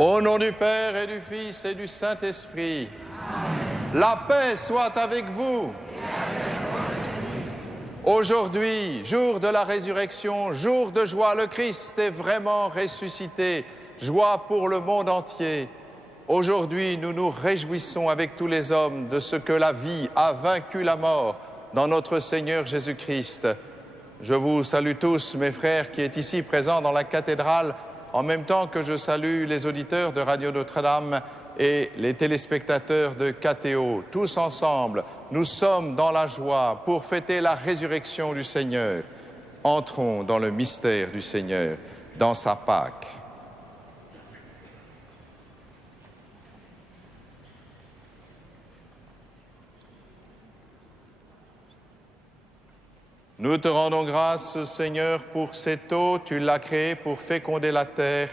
Au nom du Père et du Fils et du Saint-Esprit, la paix soit avec vous. Aujourd'hui, jour de la résurrection, jour de joie, le Christ est vraiment ressuscité, joie pour le monde entier. Aujourd'hui, nous nous réjouissons avec tous les hommes de ce que la vie a vaincu la mort dans notre Seigneur Jésus-Christ. Je vous salue tous, mes frères, qui êtes ici présents dans la cathédrale, en même temps que je salue les auditeurs de Radio Notre-Dame et les téléspectateurs de KTO. Tous ensemble, nous sommes dans la joie pour fêter la résurrection du Seigneur. Entrons dans le mystère du Seigneur, dans sa Pâque. Nous te rendons grâce, Seigneur, pour cette eau. Tu l'as créée pour féconder la terre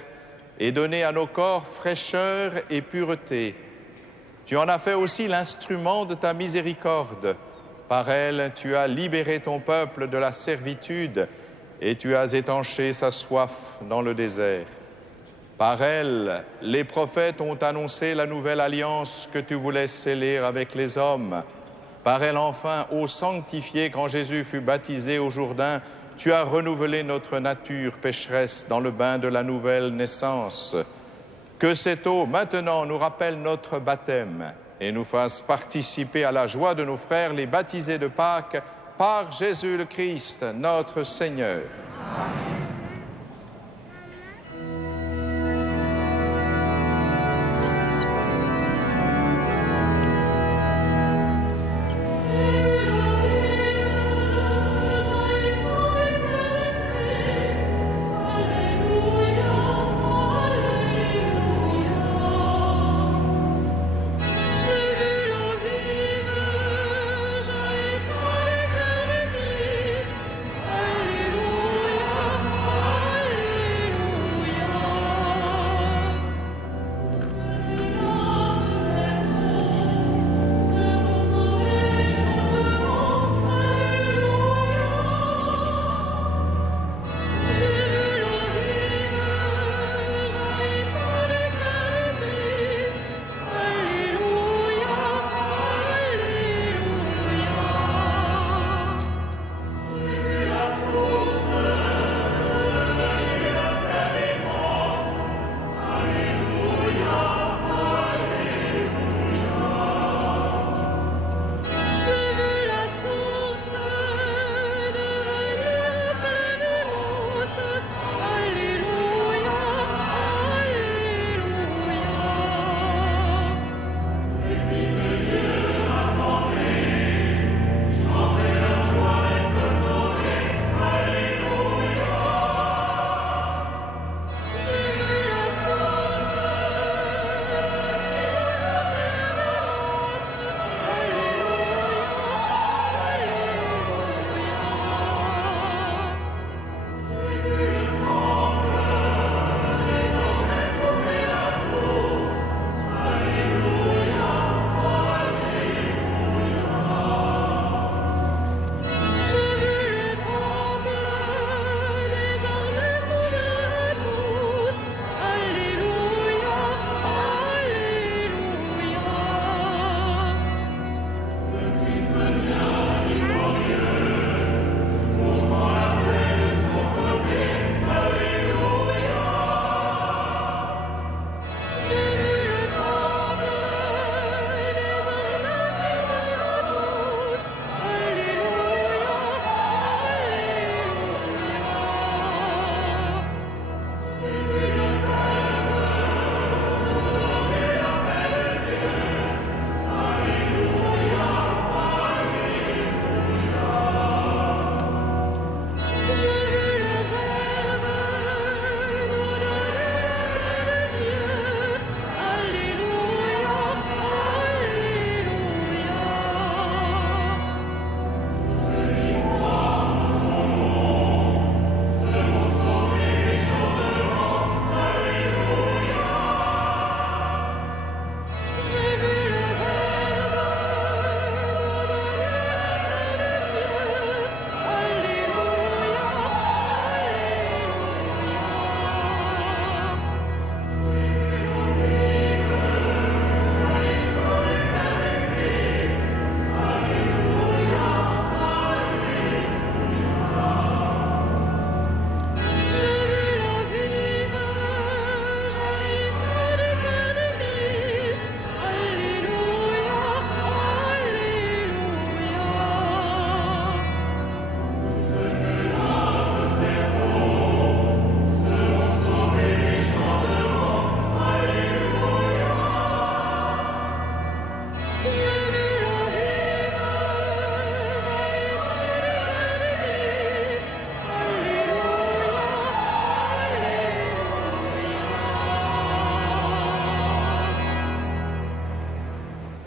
et donner à nos corps fraîcheur et pureté. Tu en as fait aussi l'instrument de ta miséricorde. Par elle, tu as libéré ton peuple de la servitude et tu as étanché sa soif dans le désert. Par elle, les prophètes ont annoncé la nouvelle alliance que tu voulais sceller avec les hommes. Par elle, enfin, ô sanctifié, quand Jésus fut baptisé au Jourdain, tu as renouvelé notre nature pécheresse dans le bain de la nouvelle naissance. Que cette eau, maintenant, nous rappelle notre baptême et nous fasse participer à la joie de nos frères, les baptisés de Pâques, par Jésus le Christ, notre Seigneur. Amen.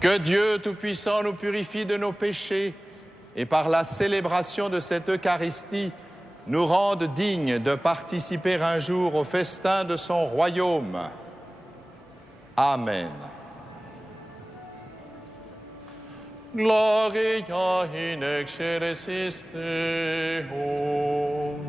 Que Dieu Tout-Puissant nous purifie de nos péchés et par la célébration de cette Eucharistie, nous rende dignes de participer un jour au festin de son royaume. Amen. Gloria in excelsis Deo.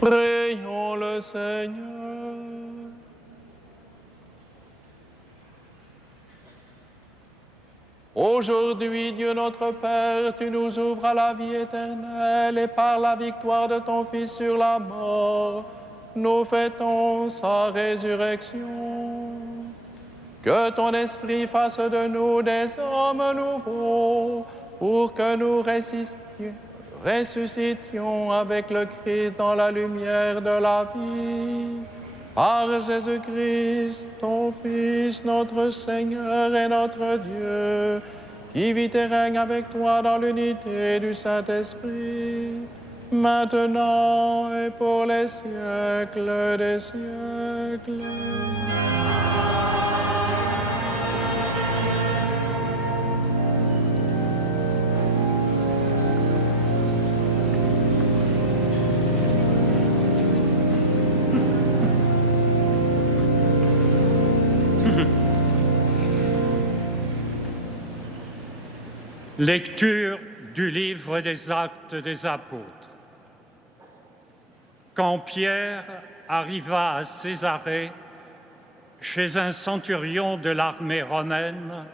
Prions le Seigneur. Aujourd'hui, Dieu notre Père, tu nous ouvres à la vie éternelle et par la victoire de ton Fils sur la mort, nous fêtons sa résurrection. Que ton Esprit fasse de nous des hommes nouveaux pour que nous ressuscitions avec le Christ dans la lumière de la vie. Par Jésus-Christ, ton Fils, notre Seigneur et notre Dieu, qui vit et règne avec toi dans l'unité du Saint-Esprit, maintenant et pour les siècles des siècles. Lecture du livre des Actes des Apôtres. Quand Pierre arriva à Césarée, chez un centurion de l'armée romaine,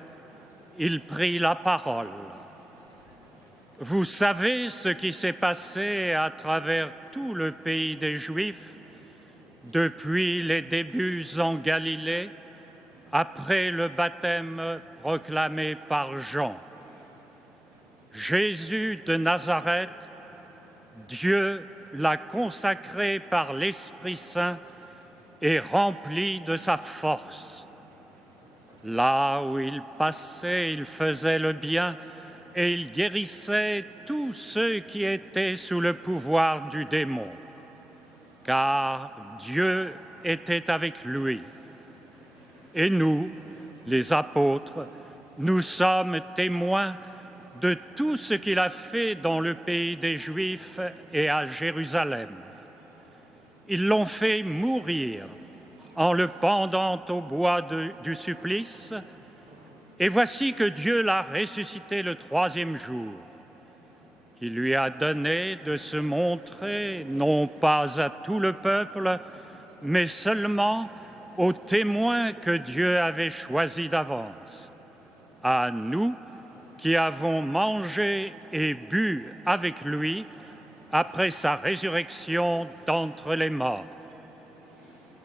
il prit la parole. Vous savez ce qui s'est passé à travers tout le pays des Juifs depuis les débuts en Galilée, après le baptême proclamé par Jean. Jésus de Nazareth, Dieu l'a consacré par l'Esprit Saint et rempli de sa force. Là où il passait, il faisait le bien et il guérissait tous ceux qui étaient sous le pouvoir du démon, car Dieu était avec lui. Et nous, les apôtres, nous sommes témoins de tout ce qu'il a fait dans le pays des Juifs et à Jérusalem. Ils l'ont fait mourir en le pendant au bois du supplice, et voici que Dieu l'a ressuscité le troisième jour. Il lui a donné de se montrer non pas à tout le peuple, mais seulement aux témoins que Dieu avait choisis d'avance, à nous qui avons mangé et bu avec lui après sa résurrection d'entre les morts.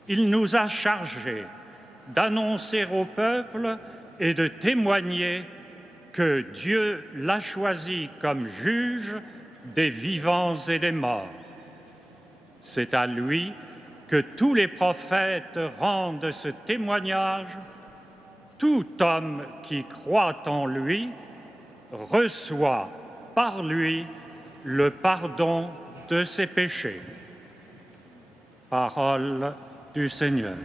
Il nous a chargés d'annoncer au peuple et de témoigner que Dieu l'a choisi comme juge des vivants et des morts. C'est à lui que tous les prophètes rendent ce témoignage. Tout homme qui croit en lui reçoit par lui le pardon de ses péchés. Parole du Seigneur.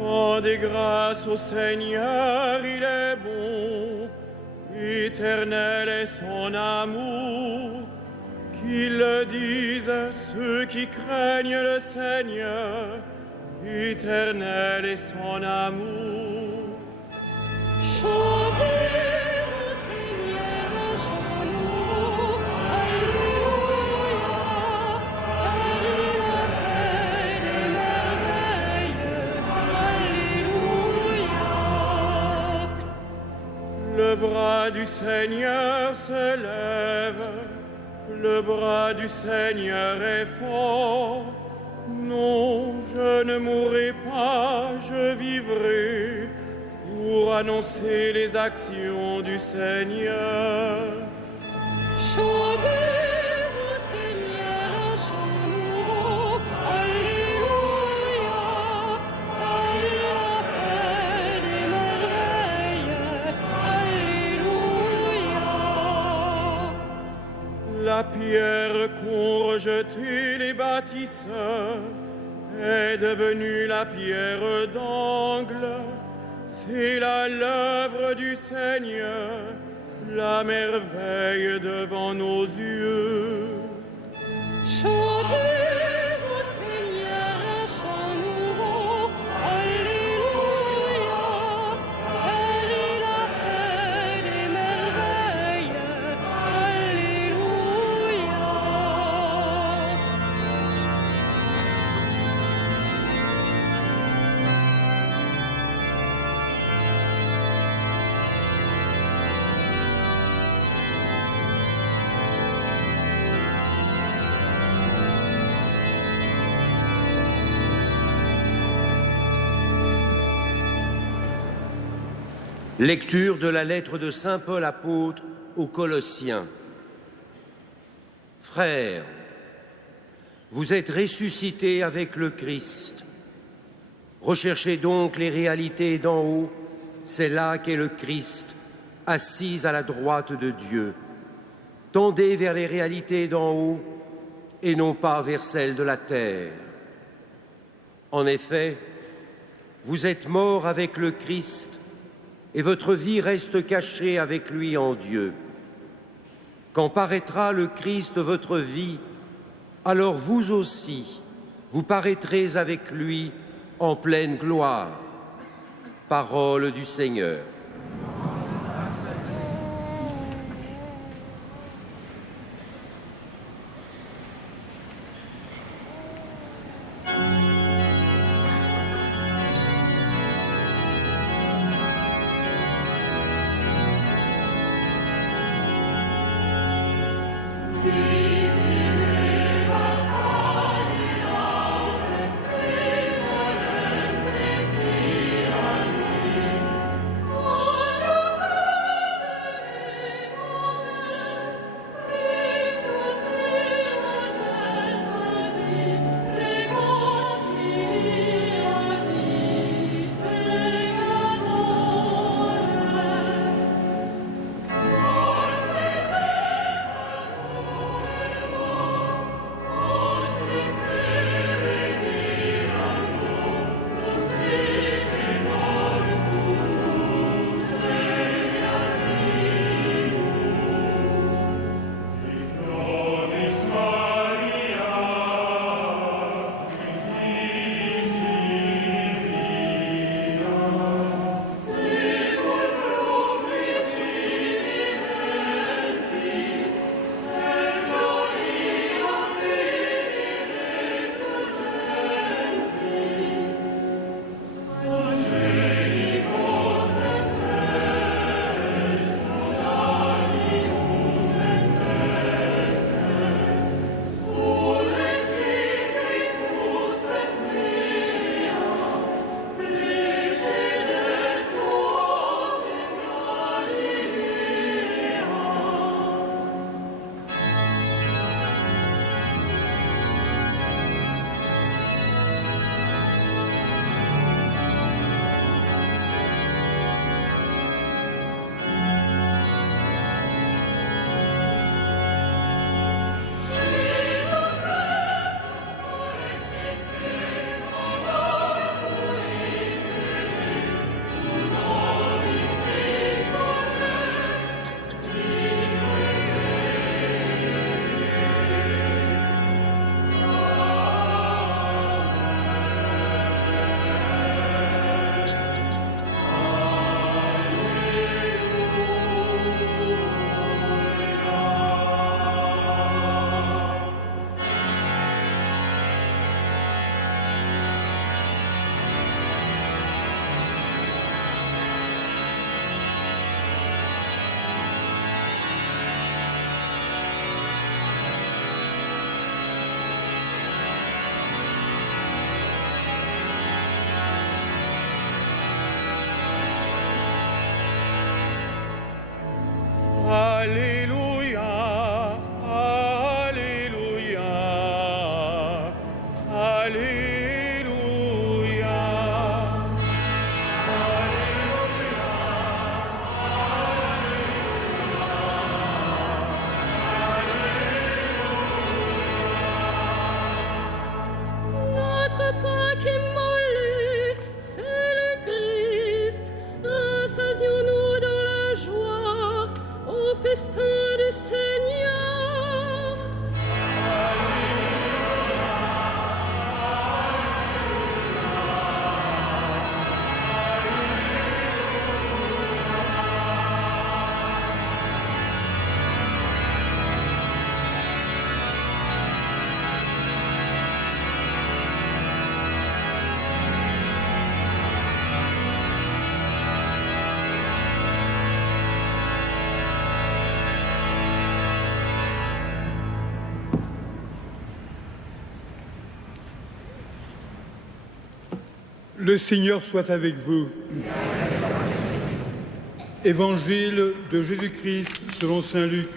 Rendez grâce au Seigneur, il est bon, éternel est son amour. Qu'ils le disent ceux qui craignent le Seigneur, éternel est son amour. Chantez au Seigneur un chant nouveau, Alléluia, car il a fait des merveilles, Alléluia. Le bras du Seigneur se lève, le bras du Seigneur est fort. Non, je ne mourrai pas, je vivrai pour annoncer les actions du Seigneur. Chantez au Seigneur un chant nouveau, Alléluia, car il a fait des merveilles, Alléluia. La pierre qu'ont rejetée les bâtisseurs est devenue la pierre d'angle. C'est là l'œuvre du Seigneur, la merveille devant nos yeux. Chantez au Seigneur un chant nouveau, Alléluia, car il a fait des merveilles, Alléluia. Lecture de la lettre de saint Paul apôtre aux Colossiens. Frères, vous êtes ressuscités avec le Christ. Recherchez donc les réalités d'en haut, c'est là qu'est le Christ, assis à la droite de Dieu. Tendez vers les réalités d'en haut et non pas vers celles de la terre. En effet, vous êtes morts avec le Christ et votre vie reste cachée avec lui en Dieu. Quand paraîtra le Christ, votre vie, alors vous aussi, vous paraîtrez avec lui en pleine gloire. Parole du Seigneur. Vive basta Alléluia, Alléluia, Alléluia. Notre Pâques immolé, c'est le Christ. Rassasions-nous dans la joie au festin du Seigneur. Le Seigneur soit avec vous. Évangile de Jésus-Christ selon saint Luc.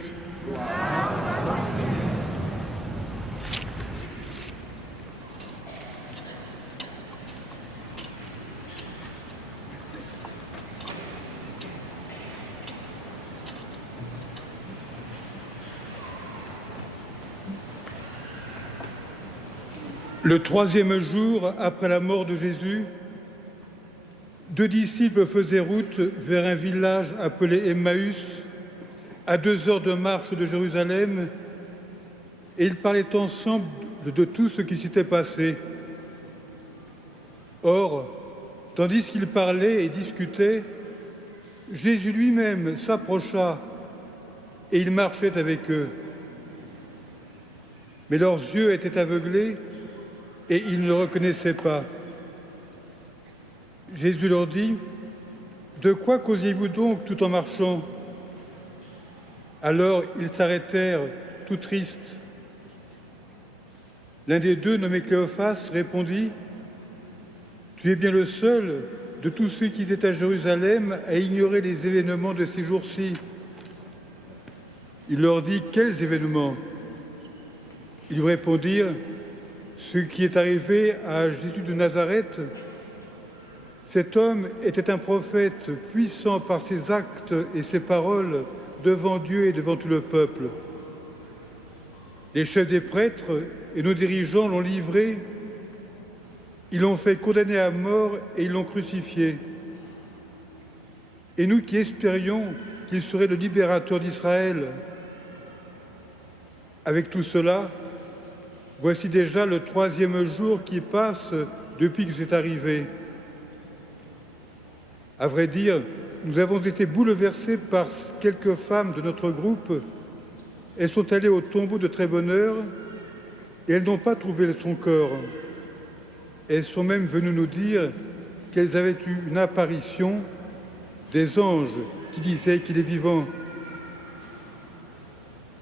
Le troisième jour après la mort de Jésus, 2 disciples faisaient route vers un village appelé Emmaüs, à 2 heures de marche de Jérusalem, et ils parlaient ensemble de tout ce qui s'était passé. Or, tandis qu'ils parlaient et discutaient, Jésus lui-même s'approcha et il marchait avec eux. Mais leurs yeux étaient aveuglés et ils ne le reconnaissaient pas. Jésus leur dit : « De quoi causiez-vous donc tout en marchant ?» Alors ils s'arrêtèrent, tout tristes. L'un des deux, nommé Cléophas, répondit : « Tu es bien le seul de tous ceux qui étaient à Jérusalem à ignorer les événements de ces jours-ci. » Il leur dit : « Quels événements ?» Ils lui répondirent : « Ce qui est arrivé à Jésus de Nazareth. Cet homme était un prophète puissant par ses actes et ses paroles devant Dieu et devant tout le peuple. Les chefs des prêtres et nos dirigeants l'ont livré, ils l'ont fait condamner à mort et ils l'ont crucifié. Et nous qui espérions qu'il serait le libérateur d'Israël, avec tout cela, voici déjà le 3e jour qui passe depuis que c'est arrivé. À vrai dire, nous avons été bouleversés par quelques femmes de notre groupe. Elles sont allées au tombeau de très bonne heure et elles n'ont pas trouvé son corps. Elles sont même venues nous dire qu'elles avaient eu une apparition des anges qui disaient qu'il est vivant.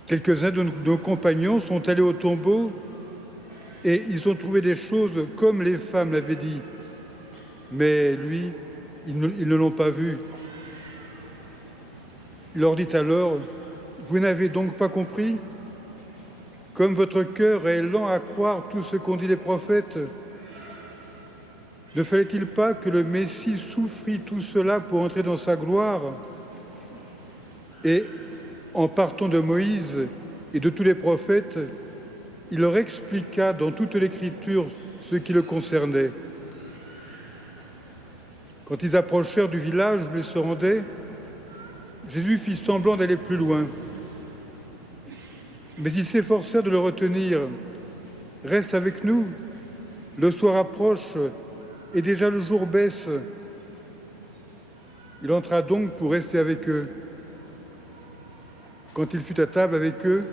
Quelques-uns de nos compagnons sont allés au tombeau et ils ont trouvé des choses comme les femmes l'avaient dit. Mais lui, ils ne l'ont pas vu. Il leur dit alors : « Vous n'avez donc pas compris ? Comme votre cœur est lent à croire tout ce qu'ont dit les prophètes, ne fallait-il pas que le Messie souffrit tout cela pour entrer dans sa gloire ? Et, en partant de Moïse et de tous les prophètes, il leur expliqua dans toute l'Écriture ce qui le concernait. Quand ils approchèrent du village où ils se rendaient, Jésus fit semblant d'aller plus loin. Mais ils s'efforcèrent de le retenir. « Reste avec nous, le soir approche et déjà le jour baisse. » Il entra donc pour rester avec eux. Quand il fut à table avec eux,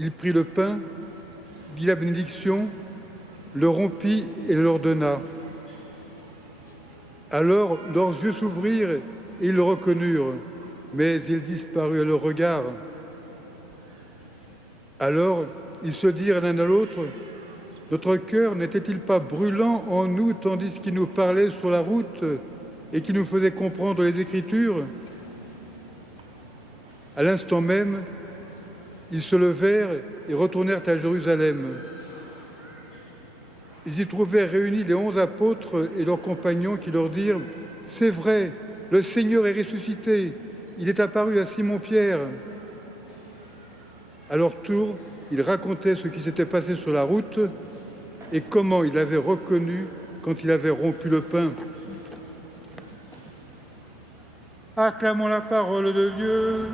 il prit le pain, dit la bénédiction, le rompit et le leur donna. Alors leurs yeux s'ouvrirent et ils le reconnurent, mais il disparut à leur regard. Alors ils se dirent l'un à l'autre : « Notre cœur n'était-il pas brûlant en nous tandis qu'il nous parlait sur la route et qu'il nous faisait comprendre les Écritures ?» À l'instant même, ils se levèrent et retournèrent à Jérusalem. Ils y trouvèrent réunis les 11 apôtres et leurs compagnons qui leur dirent « C'est vrai, le Seigneur est ressuscité, il est apparu à Simon-Pierre. » À leur tour, ils racontaient ce qui s'était passé sur la route et comment ils l'avaient reconnu quand il avait rompu le pain. Acclamons la parole de Dieu.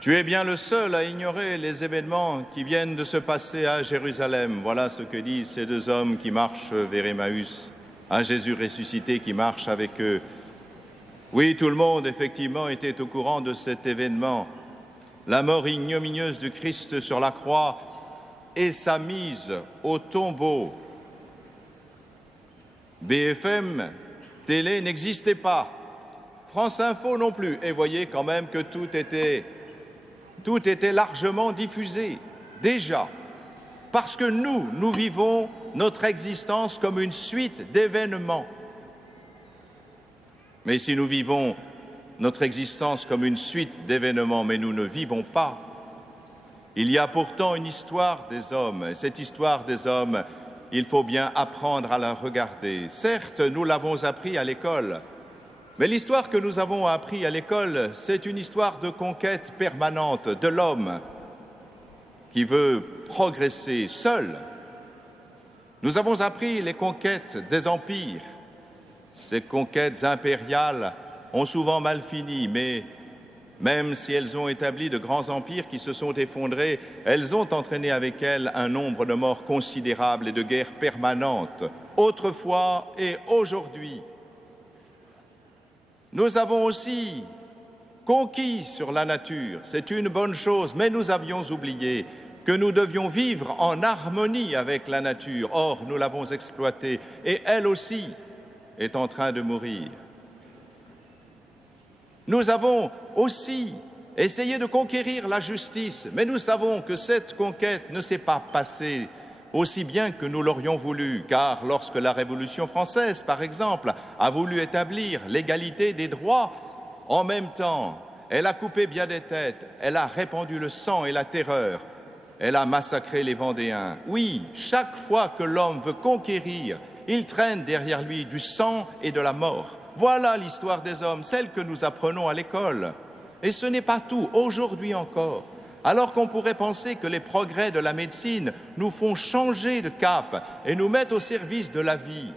Tu es bien le seul à ignorer les événements qui viennent de se passer à Jérusalem. Voilà ce que disent ces deux hommes qui marchent vers Emmaüs, un Jésus ressuscité qui marche avec eux. Oui, tout le monde, effectivement, était au courant de cet événement. La mort ignominieuse du Christ sur la croix et sa mise au tombeau. BFM Télé n'existait pas, France Info non plus. Et voyez quand même que tout était largement diffusé, déjà, parce que nous vivons notre existence comme une suite d'événements. Mais si nous vivons notre existence comme une suite d'événements, mais nous ne vivons pas, il y a pourtant une histoire des hommes. Et cette histoire des hommes, il faut bien apprendre à la regarder. Certes, nous l'avons appris à l'école, mais l'histoire que nous avons appris à l'école, c'est une histoire de conquête permanente de l'homme qui veut progresser seul. Nous avons appris les conquêtes des empires. Ces conquêtes impériales ont souvent mal fini, mais même si elles ont établi de grands empires qui se sont effondrés, elles ont entraîné avec elles un nombre de morts considérables et de guerres permanentes, autrefois et aujourd'hui. Nous avons aussi conquis sur la nature, c'est une bonne chose, mais nous avions oublié que nous devions vivre en harmonie avec la nature. Or, nous l'avons exploitée et elle aussi est en train de mourir. Nous avons aussi essayé de conquérir la justice, mais nous savons que cette conquête ne s'est pas passée aussi bien que nous l'aurions voulu, car lorsque la Révolution française, par exemple, a voulu établir l'égalité des droits, en même temps, elle a coupé bien des têtes, elle a répandu le sang et la terreur, elle a massacré les Vendéens. Oui, chaque fois que l'homme veut conquérir, il traîne derrière lui du sang et de la mort. Voilà l'histoire des hommes, celle que nous apprenons à l'école. Et ce n'est pas tout, aujourd'hui encore. Alors qu'on pourrait penser que les progrès de la médecine nous font changer de cap et nous mettent au service de la vie.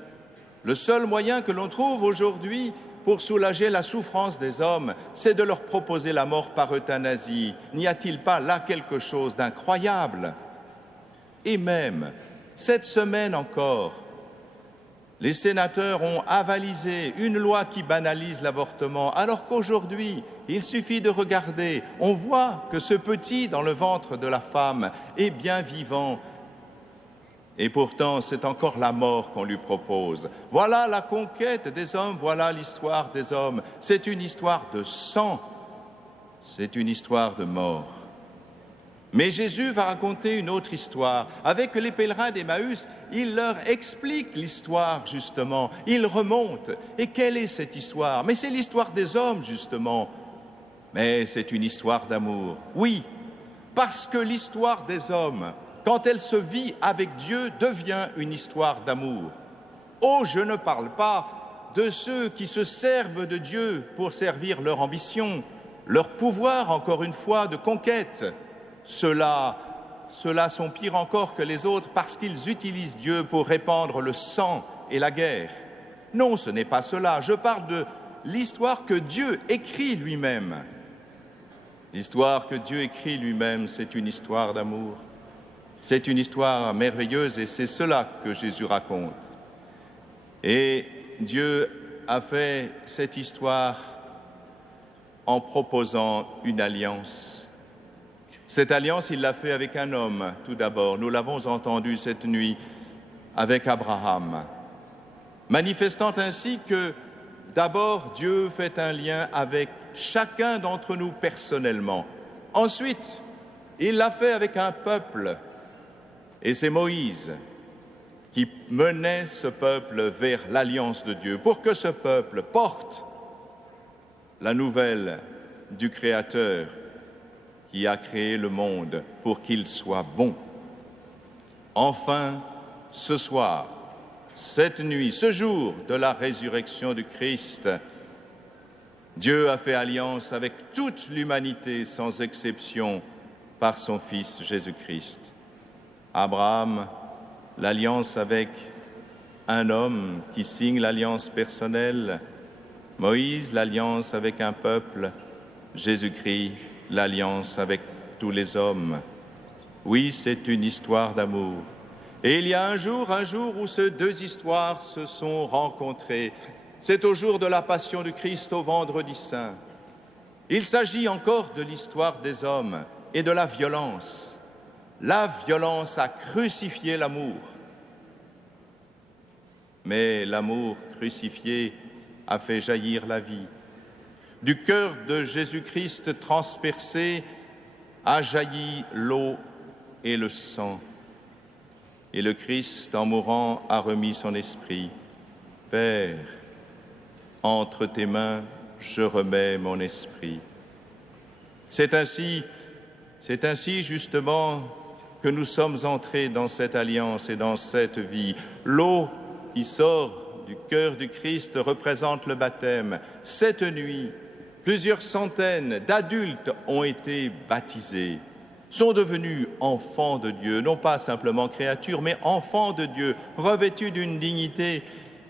Le seul moyen que l'on trouve aujourd'hui pour soulager la souffrance des hommes, c'est de leur proposer la mort par euthanasie. N'y a-t-il pas là quelque chose d'incroyable? Et même, cette semaine encore, les sénateurs ont avalisé une loi qui banalise l'avortement, alors qu'aujourd'hui, il suffit de regarder. On voit que ce petit dans le ventre de la femme est bien vivant. Et pourtant, c'est encore la mort qu'on lui propose. Voilà la conquête des hommes, voilà l'histoire des hommes. C'est une histoire de sang, c'est une histoire de mort. Mais Jésus va raconter une autre histoire. Avec les pèlerins d'Emmaüs, il leur explique l'histoire, justement. Il remonte. Et quelle est cette histoire? Mais c'est l'histoire des hommes, justement. Mais c'est une histoire d'amour. Oui, parce que l'histoire des hommes, quand elle se vit avec Dieu, devient une histoire d'amour. Oh, je ne parle pas de ceux qui se servent de Dieu pour servir leur ambition, leur pouvoir, encore une fois, de conquête. Ceux-là sont pires encore que les autres parce qu'ils utilisent Dieu pour répandre le sang et la guerre. Non, ce n'est pas cela. Je parle de l'histoire que Dieu écrit lui-même. L'histoire que Dieu écrit lui-même, c'est une histoire d'amour. C'est une histoire merveilleuse et c'est cela que Jésus raconte. Et Dieu a fait cette histoire en proposant une alliance. Cette alliance, il l'a fait avec un homme, tout d'abord. Nous l'avons entendu cette nuit avec Abraham, manifestant ainsi que d'abord Dieu fait un lien avec chacun d'entre nous personnellement. Ensuite, il l'a fait avec un peuple, et c'est Moïse qui menait ce peuple vers l'alliance de Dieu, pour que ce peuple porte la nouvelle du Créateur qui a créé le monde pour qu'il soit bon. Enfin, ce soir, cette nuit, ce jour de la résurrection du Christ, Dieu a fait alliance avec toute l'humanité sans exception par son Fils Jésus-Christ. Abraham, l'alliance avec un homme qui signe l'alliance personnelle. Moïse, l'alliance avec un peuple. Jésus-Christ, l'alliance avec tous les hommes. Oui, c'est une histoire d'amour. Et il y a un jour où ces deux histoires se sont rencontrées. C'est au jour de la Passion du Christ, au Vendredi Saint. Il s'agit encore de l'histoire des hommes et de la violence. La violence a crucifié l'amour. Mais l'amour crucifié a fait jaillir la vie. Du cœur de Jésus-Christ transpercé a jailli l'eau et le sang. Et le Christ, en mourant, a remis son esprit. Père, entre tes mains, je remets mon esprit. C'est ainsi justement que nous sommes entrés dans cette alliance et dans cette vie. L'eau qui sort du cœur du Christ représente le baptême. Cette nuit, plusieurs centaines d'adultes ont été baptisés, sont devenus enfants de Dieu, non pas simplement créatures, mais enfants de Dieu, revêtus d'une dignité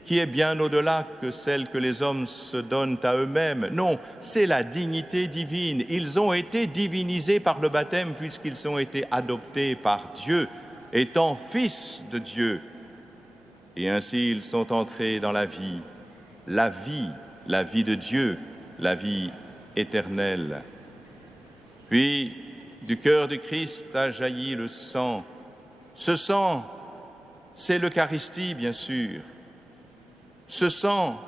qui est bien au-delà que celle que les hommes se donnent à eux-mêmes. Non, c'est la dignité divine. Ils ont été divinisés par le baptême puisqu'ils ont été adoptés par Dieu, étant fils de Dieu. Et ainsi, ils sont entrés dans la vie de Dieu, la vie éternelle. Puis, du cœur du Christ a jailli le sang. Ce sang, c'est l'Eucharistie, bien sûr. Ce sang,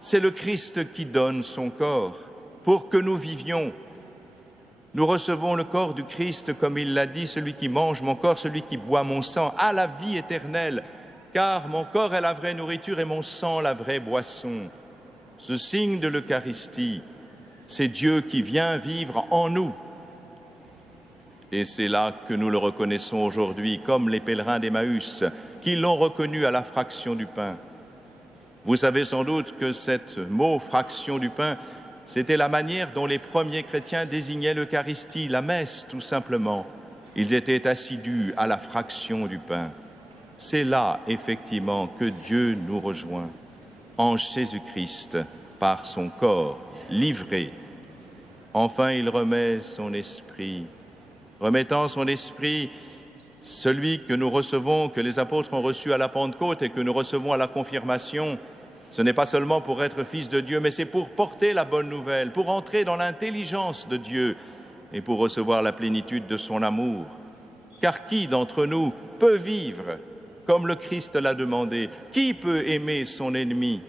c'est le Christ qui donne son corps pour que nous vivions. Nous recevons le corps du Christ, comme il l'a dit, celui qui mange mon corps, celui qui boit mon sang, a la vie éternelle, car mon corps est la vraie nourriture et mon sang la vraie boisson. Ce signe de l'Eucharistie, c'est Dieu qui vient vivre en nous. Et c'est là que nous le reconnaissons aujourd'hui, comme les pèlerins d'Emmaüs, qui l'ont reconnu à la fraction du pain. Vous savez sans doute que cette mot « fraction du pain », c'était la manière dont les premiers chrétiens désignaient l'Eucharistie, la messe tout simplement. Ils étaient assidus à la fraction du pain. C'est là, effectivement, que Dieu nous rejoint, en Jésus-Christ, par son corps livré. Enfin, il remet son esprit. Remettant son esprit, celui que nous recevons, que les apôtres ont reçu à la Pentecôte et que nous recevons à la confirmation, ce n'est pas seulement pour être fils de Dieu, mais c'est pour porter la bonne nouvelle, pour entrer dans l'intelligence de Dieu et pour recevoir la plénitude de son amour. Car qui d'entre nous peut vivre comme le Christ l'a demandé? Qui peut aimer son ennemi?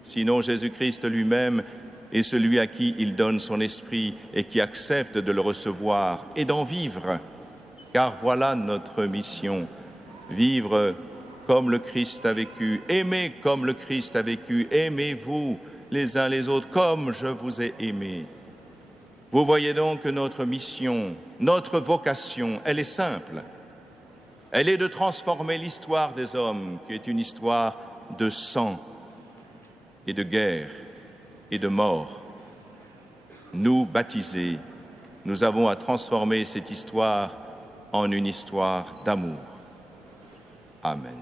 Sinon Jésus-Christ lui-même est celui à qui il donne son esprit et qui accepte de le recevoir et d'en vivre. Car voilà notre mission, vivre comme le Christ a vécu, aimez comme le Christ a vécu, aimez-vous les uns les autres comme je vous ai aimés. Vous voyez donc que notre mission, notre vocation, elle est simple. Elle est de transformer l'histoire des hommes, qui est une histoire de sang et de guerre et de mort. Nous, baptisés, nous avons à transformer cette histoire en une histoire d'amour. Amen.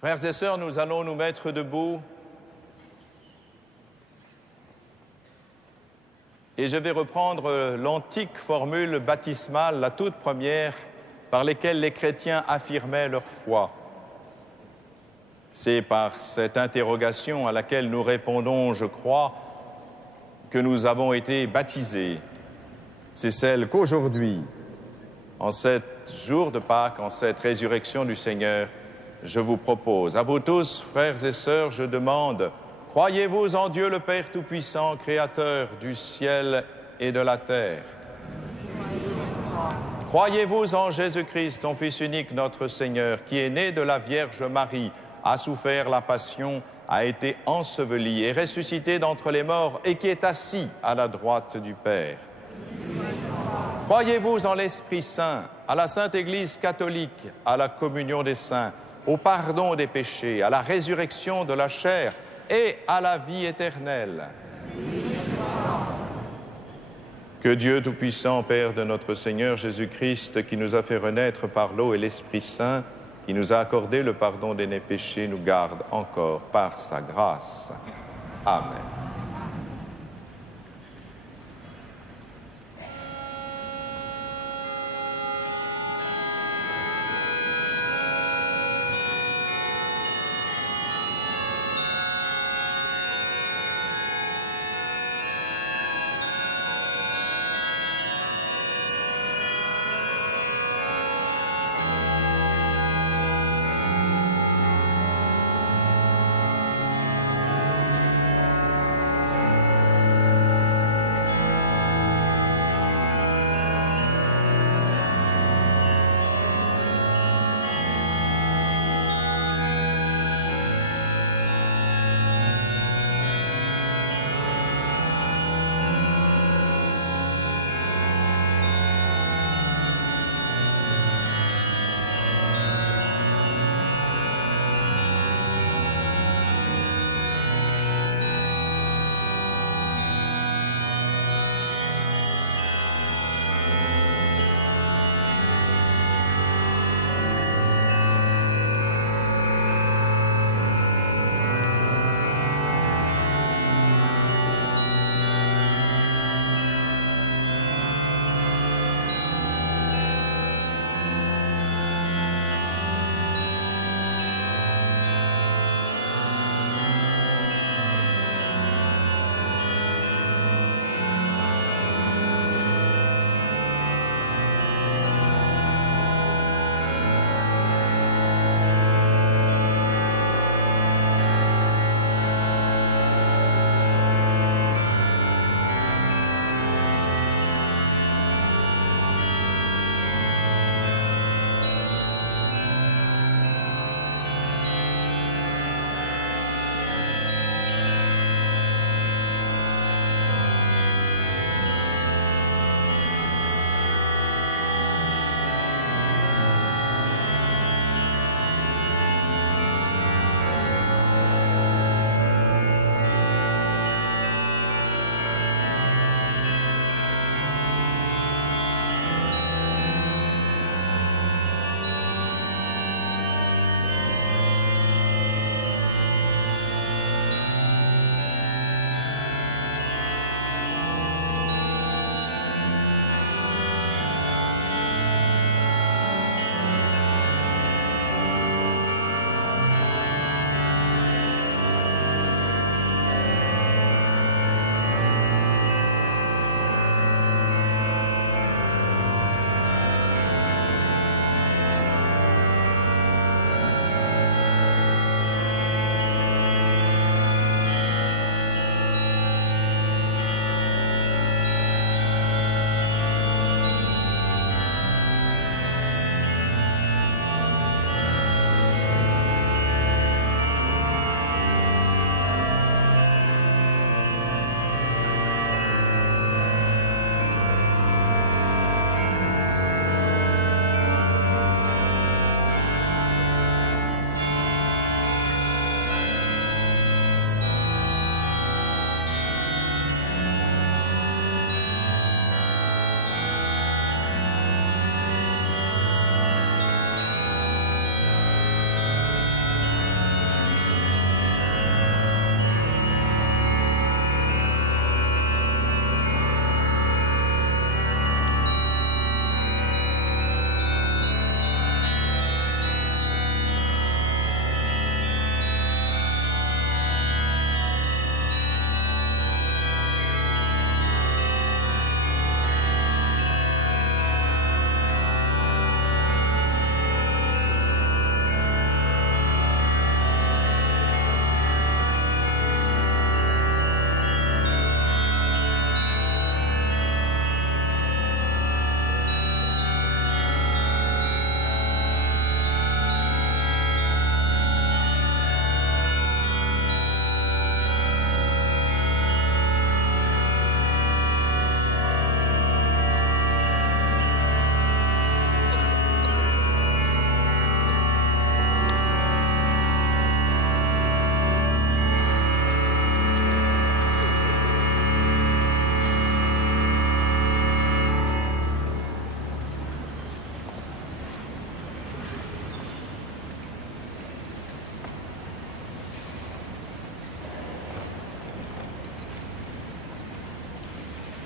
Frères et sœurs, nous allons nous mettre debout et je vais reprendre l'antique formule baptismale, la toute première, par lesquelles les chrétiens affirmaient leur foi. C'est par cette interrogation à laquelle nous répondons, je crois, que nous avons été baptisés. C'est celle qu'aujourd'hui, en cet jour de Pâques, en cette résurrection du Seigneur, je vous propose. À vous tous, frères et sœurs, je demande, croyez-vous en Dieu le Père Tout-Puissant, Créateur du ciel et de la terre? Croyez-vous en Jésus-Christ, son Fils unique, notre Seigneur, qui est né de la Vierge Marie, a souffert la passion, a été enseveli et ressuscité d'entre les morts et qui est assis à la droite du Père? Croyez-vous en l'Esprit Saint, à la Sainte Église catholique, à la communion des saints, au pardon des péchés, à la résurrection de la chair et à la vie éternelle? Que Dieu Tout-Puissant, Père de notre Seigneur Jésus-Christ, qui nous a fait renaître par l'eau et l'Esprit Saint, qui nous a accordé le pardon de nos péchés, nous garde encore par sa grâce. Amen.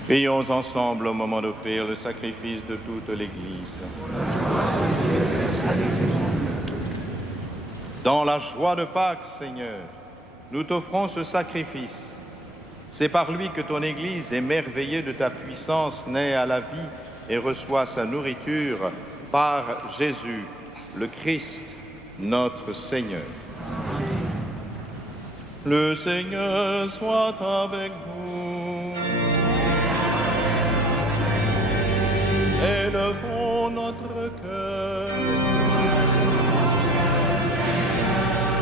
Prions ensemble au moment d'offrir le sacrifice de toute l'Église. Dans la joie de Pâques, Seigneur, nous t'offrons ce sacrifice. C'est par lui que ton Église, émerveillée de ta puissance, naît à la vie et reçoit sa nourriture par Jésus, le Christ, notre Seigneur. Le Seigneur soit avec vous. Élevons notre cœur.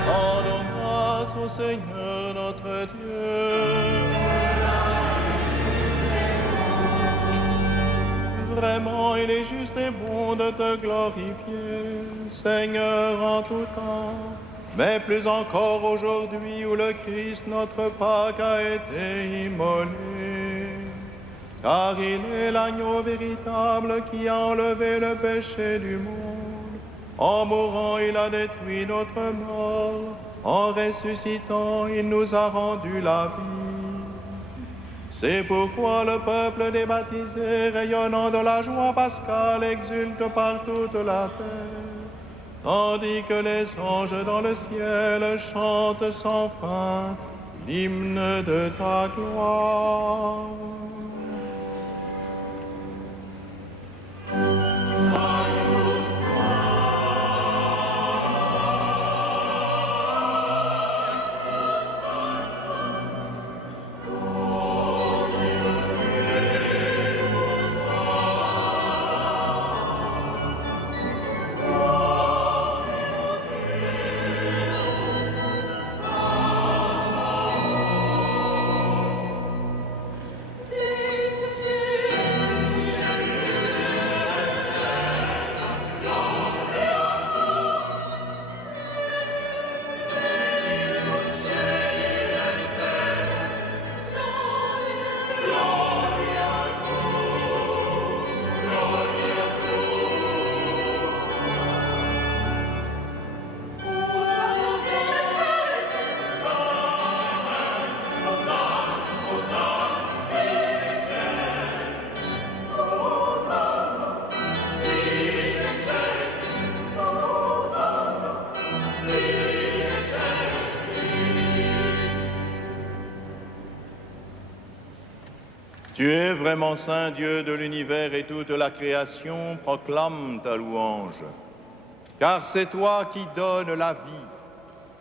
Rendons grâce au Seigneur notre Dieu. Vraiment, il est juste et bon de te glorifier, Seigneur, en tout temps, mais plus encore aujourd'hui où le Christ, notre Pâque, a été immolé. Car il est l'agneau véritable qui a enlevé le péché du monde. En mourant, il a détruit notre mort. En ressuscitant, il nous a rendu la vie. C'est pourquoi le peuple des baptisés, rayonnant de la joie pascale, exulte par toute la terre, tandis que les anges dans le ciel chantent sans fin l'hymne de ta gloire. Tu es vraiment saint, Dieu de l'univers, et toute la création proclame ta louange. Car c'est toi qui donnes la vie,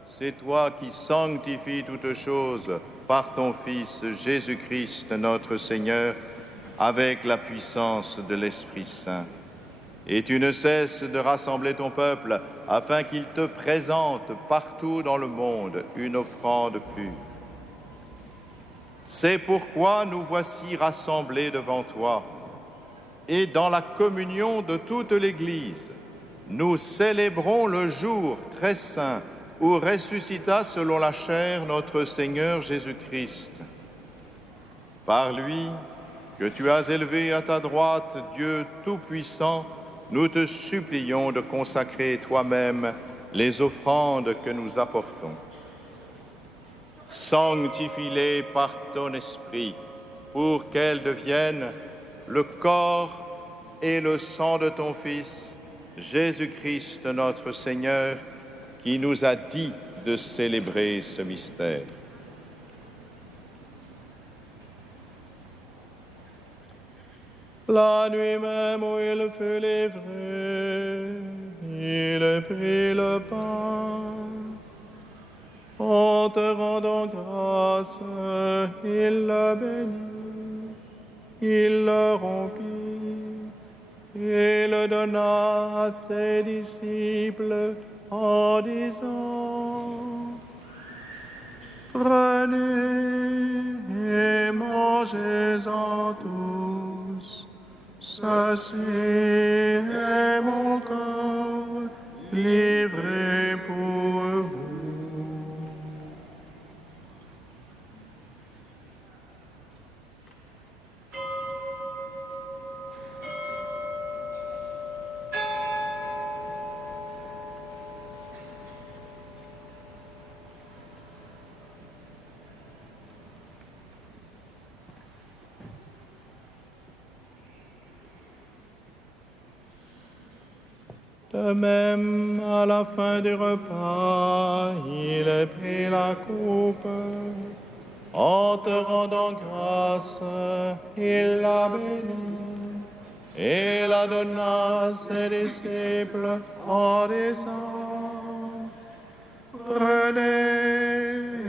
c'est toi qui sanctifies toutes choses par ton Fils Jésus-Christ notre Seigneur, avec la puissance de l'Esprit Saint. Et tu ne cesses de rassembler ton peuple afin qu'il te présente partout dans le monde une offrande pure. C'est pourquoi nous voici rassemblés devant toi, et dans la communion de toute l'Église, nous célébrons le jour très saint où ressuscita selon la chair notre Seigneur Jésus-Christ. Par lui, que tu as élevé à ta droite, Dieu Tout-Puissant, nous te supplions de consacrer toi-même les offrandes que nous apportons. Sanctifie-les par ton Esprit, pour qu'elles deviennent le corps et le sang de ton Fils, Jésus-Christ notre Seigneur, qui nous a dit de célébrer ce mystère. La nuit même où il fut livré, il prit le pain. En te rendant grâce, il le bénit, il le rompit et le donna à ses disciples en disant: Prenez et mangez-en tous, ceci est mon corps livré pour vous. De même, à la fin du repas, il a pris la coupe. En te rendant grâce, il la bénit et la donna à ses disciples en disant: Prenez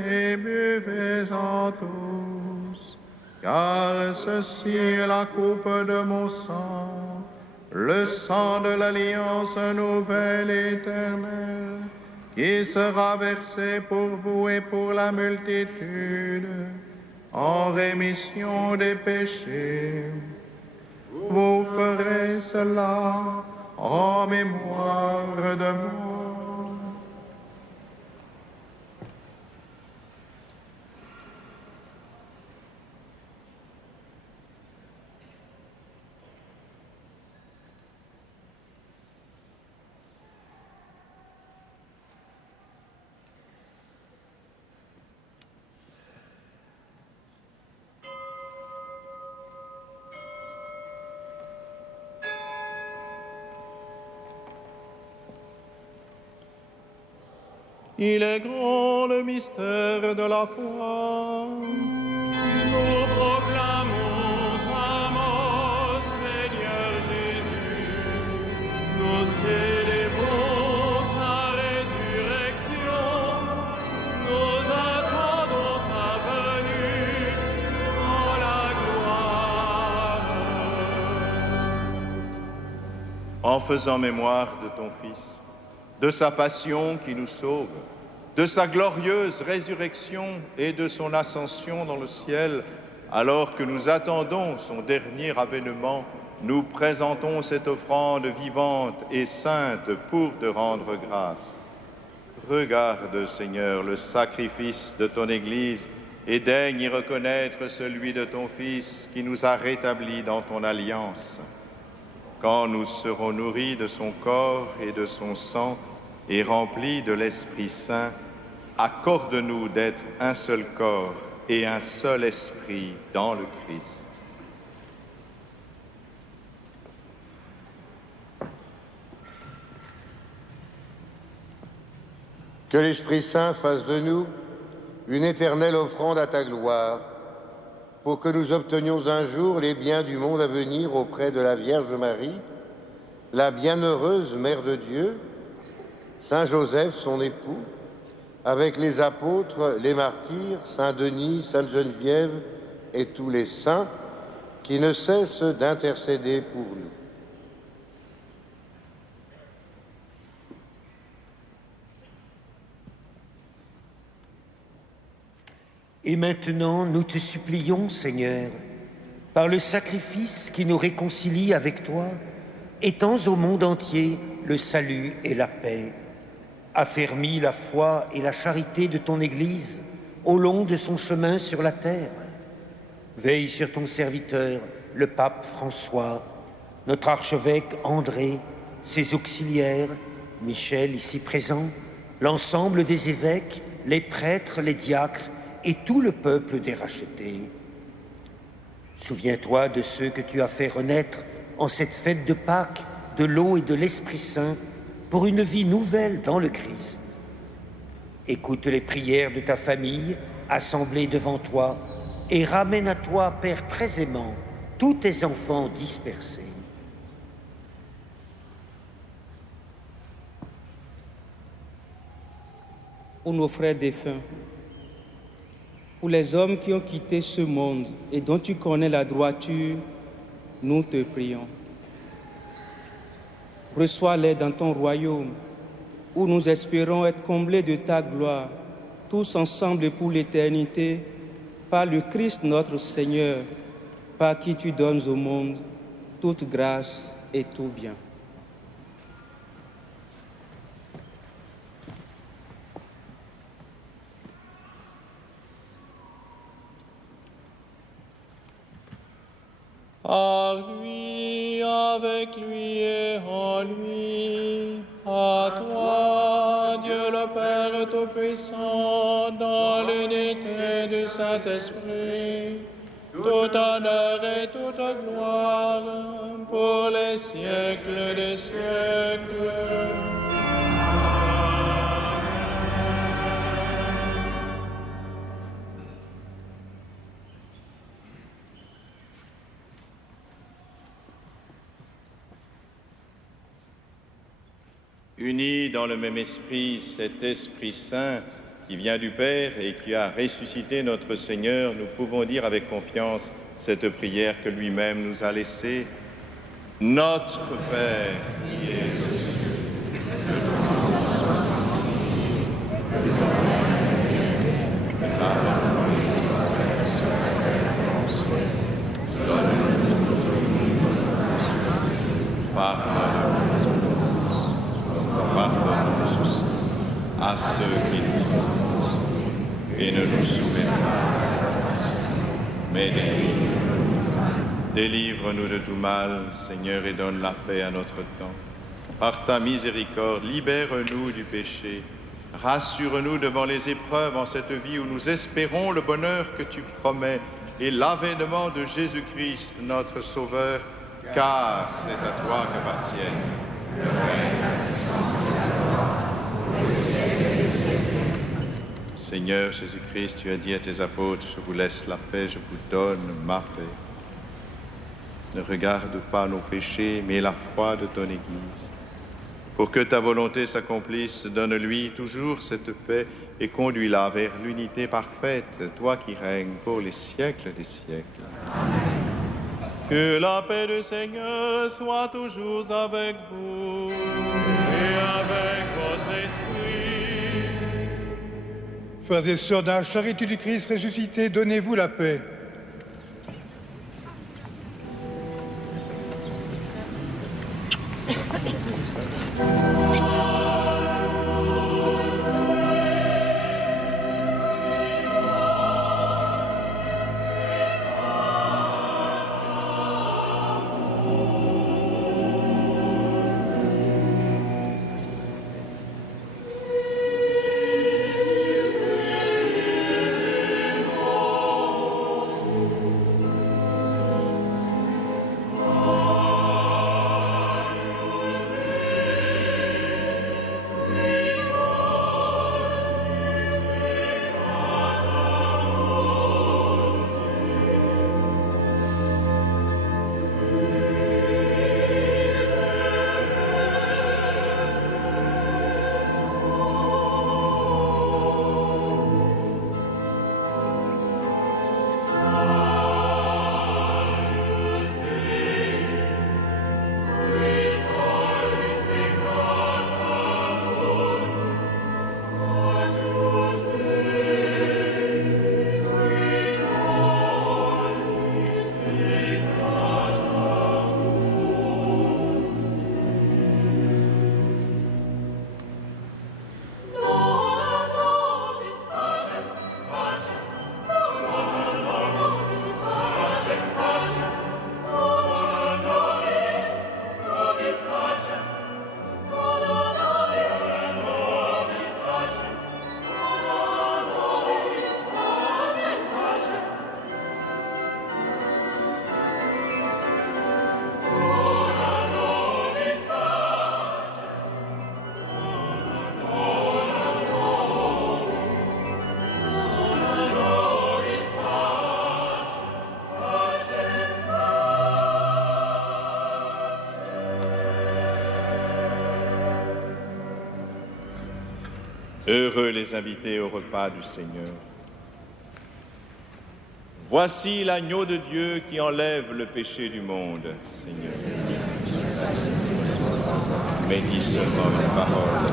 et buvez-en tous, car ceci est la coupe de mon sang, le sang de l'alliance nouvelle et éternelle, qui sera versé pour vous et pour la multitude, en rémission des péchés. Vous ferez cela en mémoire de moi. Il est grand le mystère de la foi. Nous proclamons ta mort, Seigneur Jésus. Nous célébrons ta résurrection. Nous attendons ta venue dans la gloire. En faisant mémoire de ton Fils, de sa passion qui nous sauve, de sa glorieuse résurrection et de son ascension dans le ciel, alors que nous attendons son dernier avènement, nous présentons cette offrande vivante et sainte pour te rendre grâce. Regarde, Seigneur, le sacrifice de ton Église et daigne y reconnaître celui de ton Fils qui nous a rétablis dans ton alliance. Quand nous serons nourris de son corps et de son sang, et remplis de l'Esprit Saint, accorde-nous d'être un seul corps et un seul esprit dans le Christ. Que l'Esprit Saint fasse de nous une éternelle offrande à ta gloire, pour que nous obtenions un jour les biens du monde à venir auprès de la Vierge Marie, la bienheureuse Mère de Dieu, Saint Joseph, son époux, avec les apôtres, les martyrs, Saint Denis, Sainte Geneviève et tous les saints qui ne cessent d'intercéder pour nous. Et maintenant, nous te supplions, Seigneur, par le sacrifice qui nous réconcilie avec toi, étends au monde entier le salut et la paix. Affermis la foi et la charité de ton Église au long de son chemin sur la terre. Veille sur ton serviteur, le pape François, notre archevêque André, ses auxiliaires, Michel ici présent, l'ensemble des évêques, les prêtres, les diacres et tout le peuple des rachetés. Souviens-toi de ceux que tu as fait renaître en cette fête de Pâques, de l'eau et de l'Esprit Saint, pour une vie nouvelle dans le Christ. Écoute les prières de ta famille assemblée devant toi et ramène à toi, Père très aimant, tous tes enfants dispersés. Pour nos frères défunts, pour les hommes qui ont quitté ce monde et dont tu connais la droiture, nous te prions. Reçois-les dans ton royaume, où nous espérons être comblés de ta gloire, tous ensemble pour l'éternité, par le Christ notre Seigneur, par qui tu donnes au monde toute grâce et tout bien. Par lui, avec lui et en lui, à toi, Dieu le Père Tout-Puissant, dans l'unité du Saint-Esprit, tout honneur et toute gloire pour les siècles des siècles. unis dans le même esprit, cet Esprit Saint qui vient du Père et qui a ressuscité notre Seigneur, nous pouvons dire avec confiance cette prière que lui-même nous a laissée. Notre Père qui est aux cieux, que ton nom soit sanctifié, que ton règne vienne, que ta volonté soit faite sur la terre comme au ciel. Donne-nous aujourd'hui notre pain quotidien. Pardonne-nous nos offenses, comme pardonne-nous aussi à ceux qui nous offensent. Et ne nous soumets pas à la tentation, mais délivre-nous de tout mal, Seigneur, et donne la paix à notre temps. Par ta miséricorde, libère-nous du péché. Rassure-nous devant les épreuves en cette vie où nous espérons le bonheur que tu promets et l'avènement de Jésus-Christ, notre Sauveur, car c'est à toi qu'appartiennent le règne, la puissance et la gloire pour les siècles des siècles. Seigneur Jésus-Christ, tu as dit à tes apôtres, je vous laisse la paix, je vous donne ma paix. Ne regarde pas nos péchés, mais la foi de ton Église. Pour que ta volonté s'accomplisse, donne-lui toujours cette paix et conduis-la vers l'unité parfaite, toi qui règnes pour les siècles des siècles. Que la paix du Seigneur soit toujours avec vous. Et avec votre esprit. Frères et sœurs, dans la charité du Christ ressuscité, donnez-vous la paix. Heureux les invités au repas du Seigneur. Voici l'agneau de Dieu qui enlève le péché du monde. Seigneur, mais dis seulement une parole.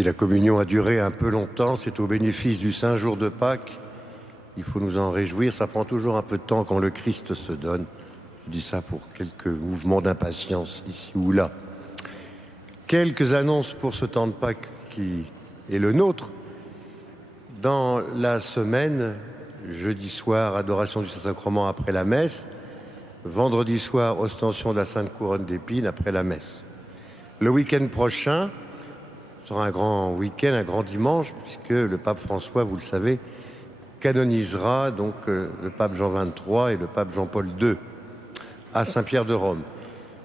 Si la communion a duré un peu longtemps, c'est au bénéfice du Saint Jour de Pâques. Il faut nous en réjouir. Ça prend toujours un peu de temps quand le Christ se donne. Je dis ça pour quelques mouvements d'impatience ici ou là. Quelques annonces pour ce temps de Pâques qui est le nôtre. Dans la semaine, jeudi soir, adoration du Saint-Sacrement après la messe. Vendredi soir, ostension de la Sainte Couronne d'Épines après la messe. Le week-end prochain sera un grand week-end, un grand dimanche, puisque le pape François, vous le savez, canonisera donc le pape Jean XXIII et le pape Jean-Paul II à Saint-Pierre de Rome.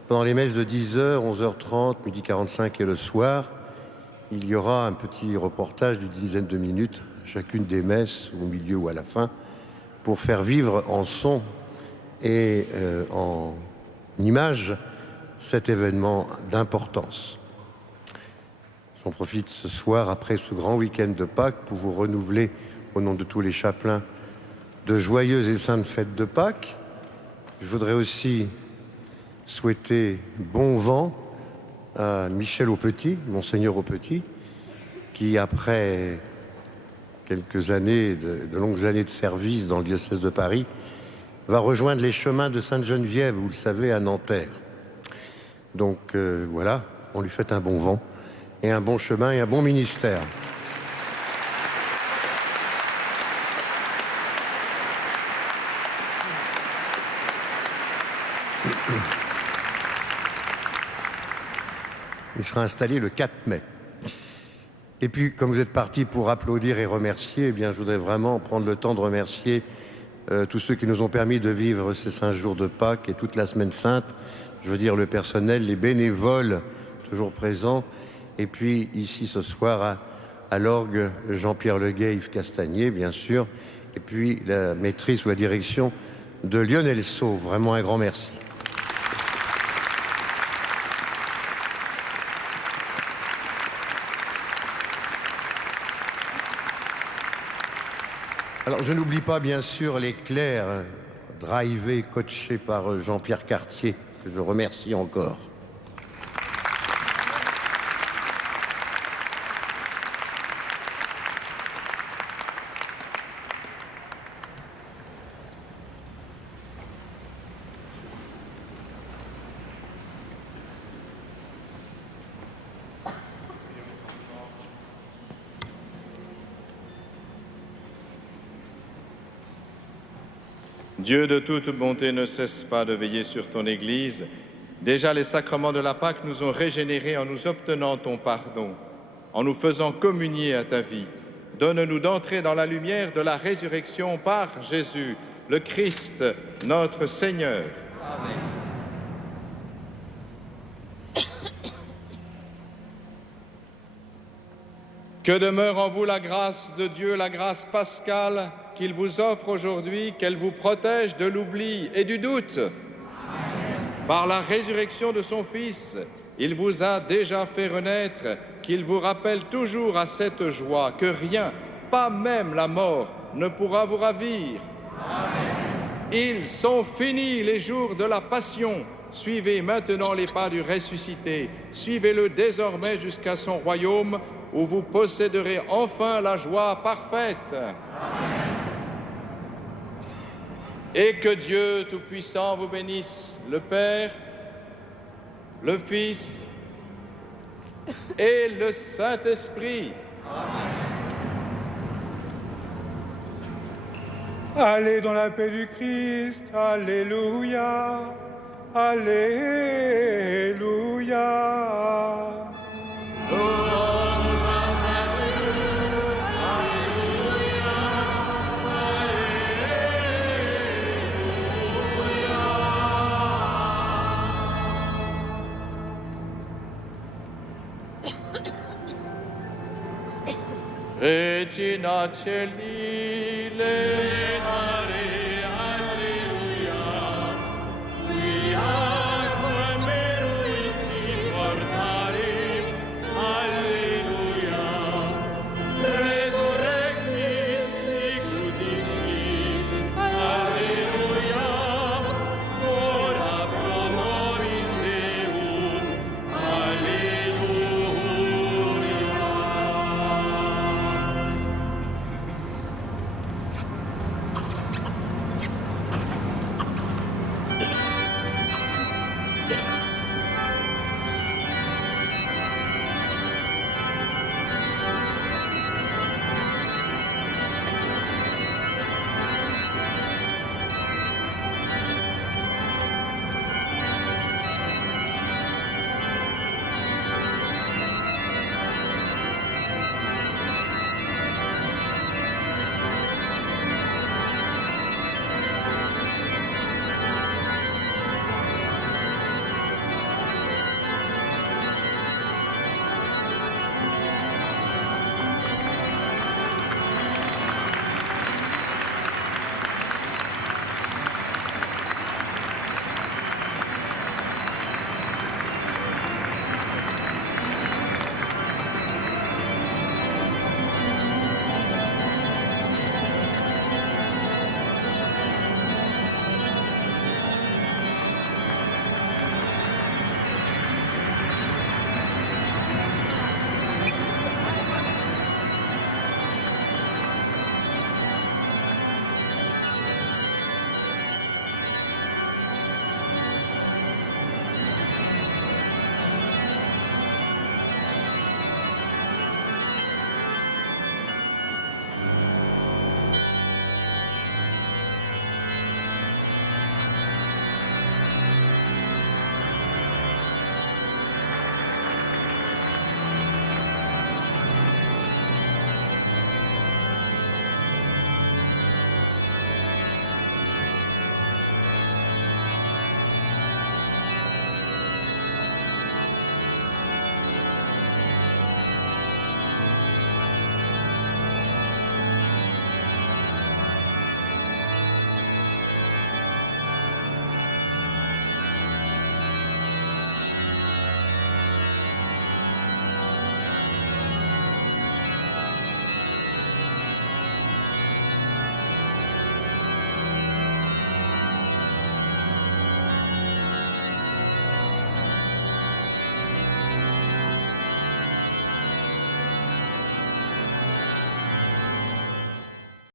Pendant les messes de 10h, 11h30, 12h45 et le soir, il y aura un petit reportage d'une dizaine de minutes, chacune des messes, au milieu ou à la fin, pour faire vivre en son et en image cet événement d'importance. J'en profite ce soir, après ce grand week-end de Pâques, pour vous renouveler, au nom de tous les chapelains, de joyeuses et saintes fêtes de Pâques. Je voudrais aussi souhaiter bon vent à Michel Aupetit, Monseigneur Aupetit, qui, après quelques années, de longues années de service dans le diocèse de Paris, va rejoindre les chemins de Sainte-Geneviève, vous le savez, à Nanterre. Donc voilà, on lui fait un bon vent et un bon chemin et un bon ministère. Il sera installé le 4 mai. Et puis, comme vous êtes partis pour applaudir et remercier, eh bien, je voudrais vraiment prendre le temps de remercier tous ceux qui nous ont permis de vivre ces 5 jours de Pâques et toute la Semaine Sainte. Je veux dire le personnel, les bénévoles toujours présents. Et puis, ici, ce soir, à l'orgue, Jean-Pierre Leguet, Yves Castagnier, bien sûr. Et puis, la maîtrise ou la direction de Lionel Sau. Vraiment un grand merci. Alors, je n'oublie pas, bien sûr, les clercs drivés, coachés par Jean-Pierre Cartier, que je remercie encore. Dieu de toute bonté ne cesse pas de veiller sur ton Église. Déjà les sacrements de la Pâque nous ont régénérés en nous obtenant ton pardon, en nous faisant communier à ta vie. Donne-nous d'entrer dans la lumière de la résurrection par Jésus, le Christ, notre Seigneur. Amen. Que demeure en vous la grâce de Dieu, la grâce pascale qu'il vous offre aujourd'hui, qu'elle vous protège de l'oubli et du doute. Amen. Par la résurrection de son Fils, il vous a déjà fait renaître, qu'il vous rappelle toujours à cette joie que rien, pas même la mort, ne pourra vous ravir. Amen. Ils sont finis les jours de la passion. Suivez maintenant les pas du ressuscité. Suivez-le désormais jusqu'à son royaume, où vous posséderez enfin la joie parfaite. Amen. Et que Dieu Tout-Puissant vous bénisse, le Père, le Fils et le Saint-Esprit. Amen. Allez dans la paix du Christ, alléluia, alléluia. Regina Celi,